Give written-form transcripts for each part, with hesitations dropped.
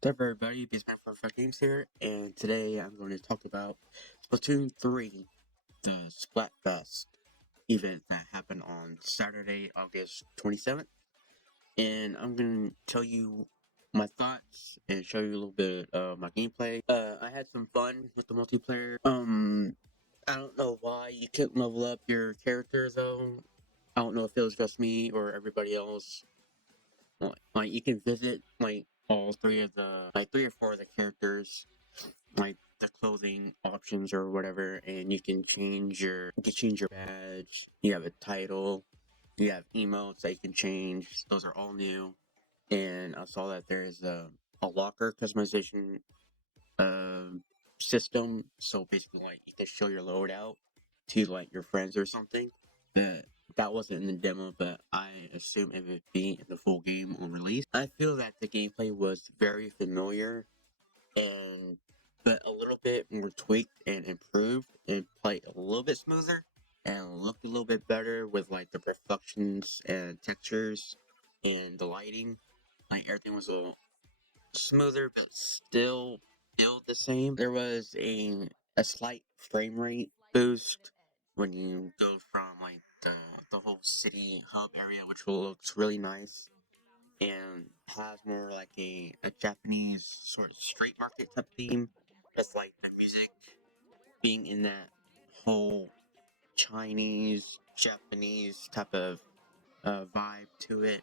What's up, everybody? Basement for Fun Games here, and today I'm going to talk about Splatoon 3, the Splatfest event that happened on Saturday, August 27th. And I'm going to tell you my thoughts and show you a little bit of my gameplay. I had some fun with the multiplayer. I don't know why you couldn't level up your characters though. I don't know if it was just me or everybody else. Like you can visit all three of the three or four of the characters, like the clothing options or whatever, and you can change your badge. You have a title. You have emotes that you can change. Those are all new. And I saw that there's a locker customization uh, system. So basically, like you can show your loadout to like your friends or something. That that wasn't in the demo, but I assume it would be in the full game on release. I feel that the gameplay was very familiar and but a little bit more tweaked and improved and played a little bit smoother and looked a little bit better with like the reflections and textures and the lighting. Like everything was a little smoother but still built the same. There was a slight frame rate boost when you go from like the whole city hub area, which looks really nice and has more like a Japanese sort of street market type theme. It's like the music being in that whole Chinese, Japanese type of vibe to it.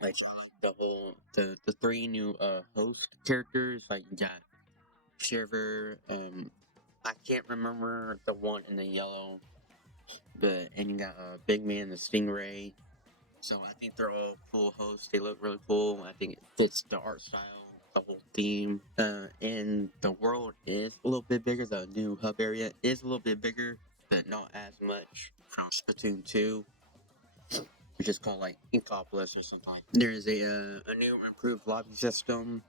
Like the three new host characters, like you got Shiver, I can't remember the one in the yellow, but and you got Big Man the Stingray. So I think they're all cool hosts. They look really cool. I think it fits the art style, the whole theme. And the world is a little bit bigger. The new hub area is a little bit bigger, but not as much from Splatoon 2, which is called like Inkopolis or something. There is a new improved lobby system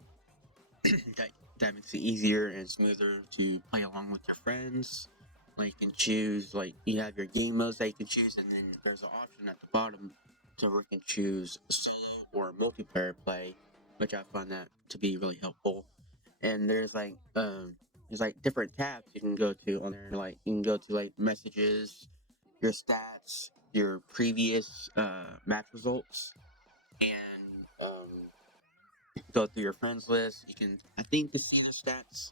that makes it easier and smoother to play along with your friends. Like you can choose, like you have your game modes that you can choose, and then there's an option at the bottom to where you can choose solo or multiplayer play, which I find that to be really helpful. And there's like different tabs you can go to on there. Like you can go to like messages, your stats, your previous match results, and go through your friends list. You can, I think, to see the stats,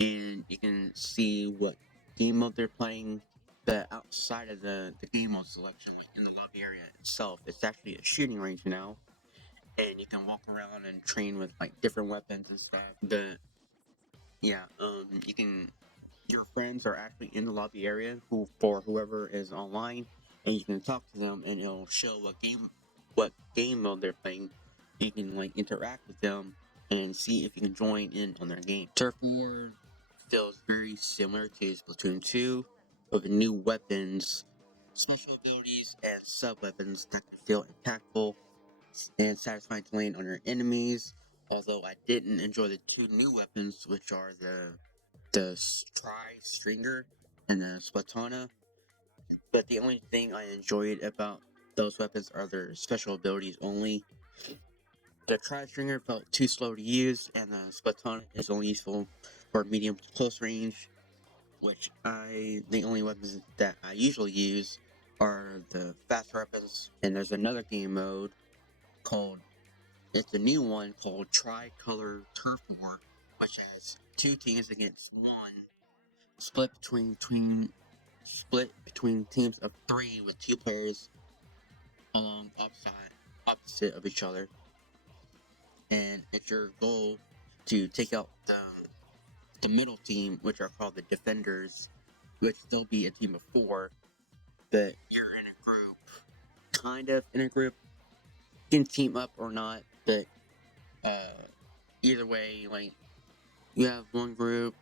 and you can see what game mode they're playing. But outside of the game mode selection, like in the lobby area itself, it's actually a shooting range now, and you can walk around and train with like different weapons and stuff. But yeah, you can. Your friends are actually in the lobby area who for whoever is online, and you can talk to them, and it'll show what game mode they're playing. You can like interact with them and see if you can join in on their game. Turf War feels very similar to Splatoon 2, with new weapons, special abilities, and sub weapons that can feel impactful and satisfying to land on your enemies. Although I didn't enjoy the two new weapons, which are the Stringer and the Splatana. But the only thing I enjoyed about those weapons are their special abilities only. The Stringer felt too slow to use, and the Splatana is only useful for medium to close range, which the only weapons that I usually use are the fast weapons. And there's another game mode called, it's a new one called Tricolor Turf War, which has two teams against one, split between teams of three with two players along opposite of each other, and it's your goal to take out the middle team, which are called the defenders, which they'll be a team of four, but you're in a group, kind of in a group. You can team up or not, but uh, either way, like you have one group.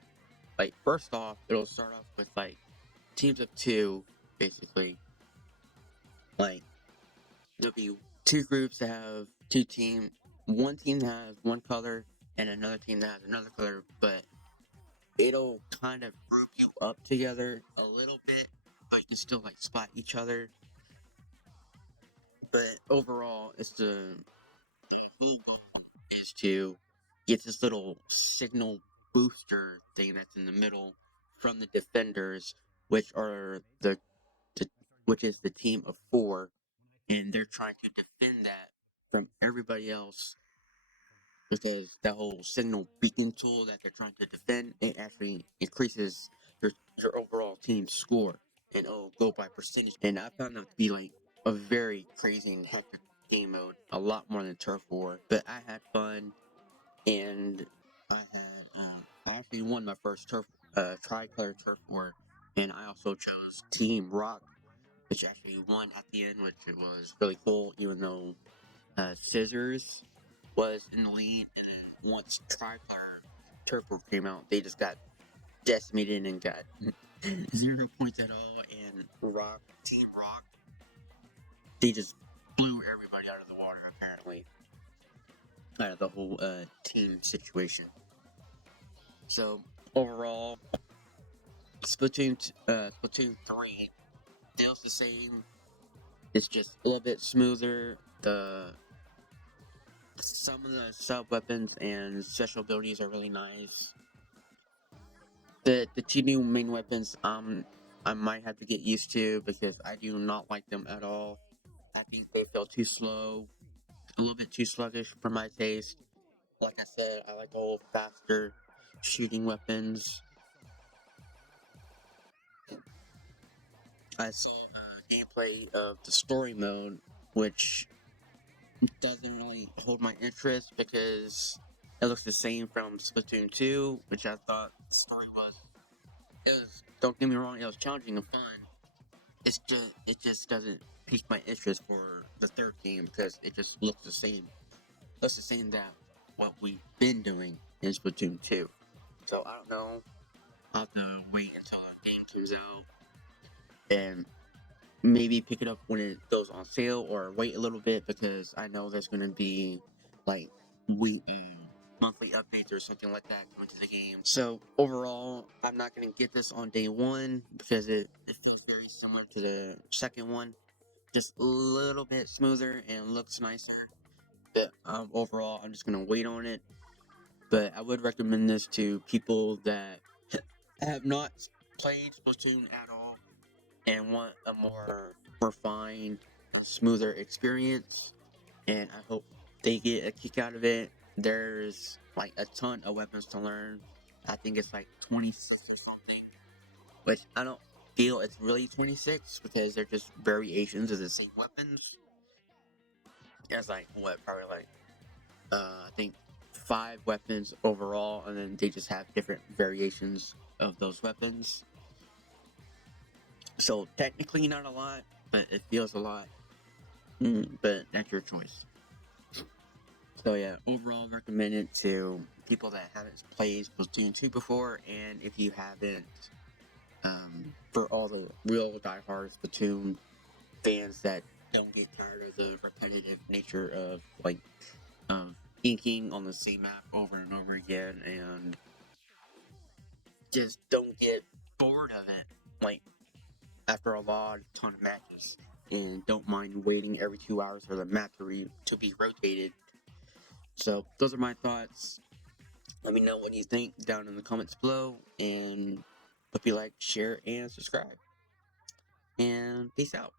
Like first off, it'll start off with like teams of two, basically. Like there'll be two groups that have two teams. One team that has one color and another team that has another color, but it'll kind of group you up together a little bit, but you can still like spot each other. But overall, it's the whole goal is to get this little signal booster thing that's in the middle from the defenders, which are the which is the team of four, and they're trying to defend that from everybody else because the whole signal beacon tool that they're trying to defend, it actually increases your overall team score, and it'll go by percentage. And I found that to be like a very crazy and hectic game mode, a lot more than Turf War. But I had fun, and I actually won my first tri-color Turf War, and I also chose Team Rock, which actually won at the end, which it was really cool, even though Scissors was in the lead, and then once Tricolor Turbo came out, they just got decimated and got 0 points at all. And Team Rock, they just blew everybody out of the water, apparently, out of the whole team situation. So overall, Splatoon 3 feels the same. It's just a little bit smoother. Some of the sub weapons and special abilities are really nice. The two new main weapons, I might have to get used to because I do not like them at all. I think they feel too slow, a little bit too sluggish for my taste. Like I said, I like the whole faster shooting weapons. I saw gameplay of the story mode, which doesn't really hold my interest because it looks the same from Splatoon 2, which I thought the story was. It was, don't get me wrong, it was challenging and fun. It just doesn't pique my interest for the third game because it just looks the same. Looks the same that what we've been doing in Splatoon 2. So I don't know. I'll have to wait until the game comes out and maybe pick it up when it goes on sale, or wait a little bit because I know there's going to be like we monthly updates or something like that coming to the game. So overall, I'm not going to get this on day one because it feels very similar to the second one, just a little bit smoother and looks nicer. But overall, I'm just going to wait on it. But I would recommend this to people that have not played Splatoon at all and want a more refined, smoother experience. And I hope they get a kick out of it. There's like a ton of weapons to learn. I think it's like 26 or something, which I don't feel it's really 26 because they're just variations of the same weapons. There's like what, probably like I think 5 weapons overall, and then they just have different variations of those weapons. So technically not a lot, but it feels a lot. But that's your choice. So yeah, overall recommend it to people that haven't played Splatoon 2 before, and if you haven't, for all the real diehard Splatoon fans that don't get tired of the repetitive nature of like inking on the same map over and over again, and just don't get bored of it. Like after a ton of matches, and don't mind waiting every 2 hours for the map to be rotated. So those are my thoughts. Let me know what you think down in the comments below, and hope you like, share, and subscribe. And peace out.